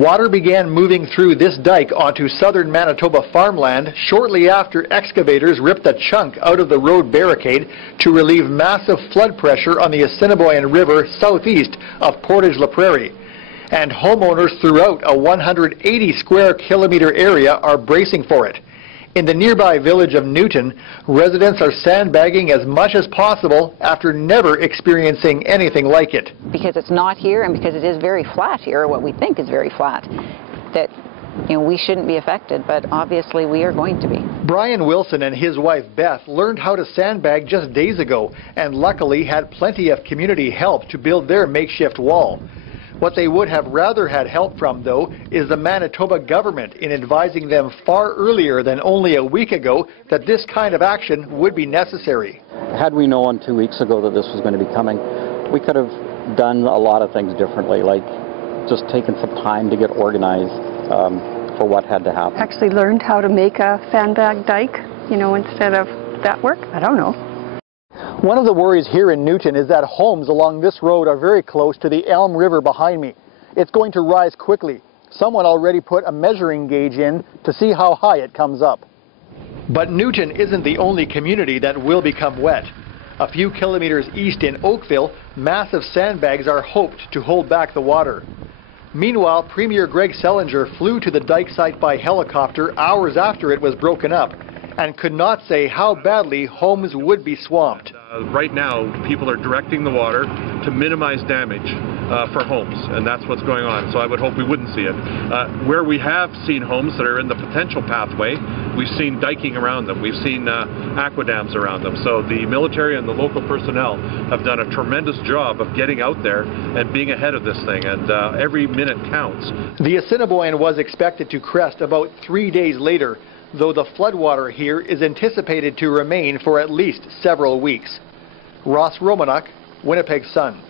Water began moving through this dike onto southern Manitoba farmland shortly after excavators ripped a chunk out of the road barricade to relieve massive flood pressure on the Assiniboine River southeast of Portage la Prairie. And homeowners throughout a 180 square kilometer area are bracing for it. In the nearby village of Newton, residents are sandbagging as much as possible after never experiencing anything like it. Because it's not here and because it is very flat here, what we think is very flat, that we shouldn't be affected, but obviously we are going to be. Brian Wilson and his wife Beth learned how to sandbag just days ago and luckily had plenty of community help to build their makeshift wall. What they would have rather had help from, though, is the Manitoba government in advising them far earlier than only a week ago that this kind of action would be necessary. Had we known 2 weeks ago that this was going to be coming, we could have done a lot of things differently, like just taken some time to get organized for what had to happen. Actually learned how to make a sandbag dike, instead of that work. I don't know. One of the worries here in Newton is that homes along this road are very close to the Elm River behind me. It's going to rise quickly. Someone already put a measuring gauge in to see how high it comes up. But Newton isn't the only community that will become wet. A few kilometers east in Oakville, massive sandbags are hoped to hold back the water. Meanwhile, Premier Greg Selinger flew to the dike site by helicopter hours after it was broken up and could not say how badly homes would be swamped. Right now, people are directing the water to minimize damage for homes, and that's what's going on. So I would hope we wouldn't see it. Where we have seen homes that are in the potential pathway, we've seen diking around them. We've seen aquadams around them. So the military and the local personnel have done a tremendous job of getting out there and being ahead of this thing, and every minute counts. The Assiniboine was expected to crest about 3 days later, though the floodwater here is anticipated to remain for at least several weeks. Ross Romanuk, Winnipeg Sun.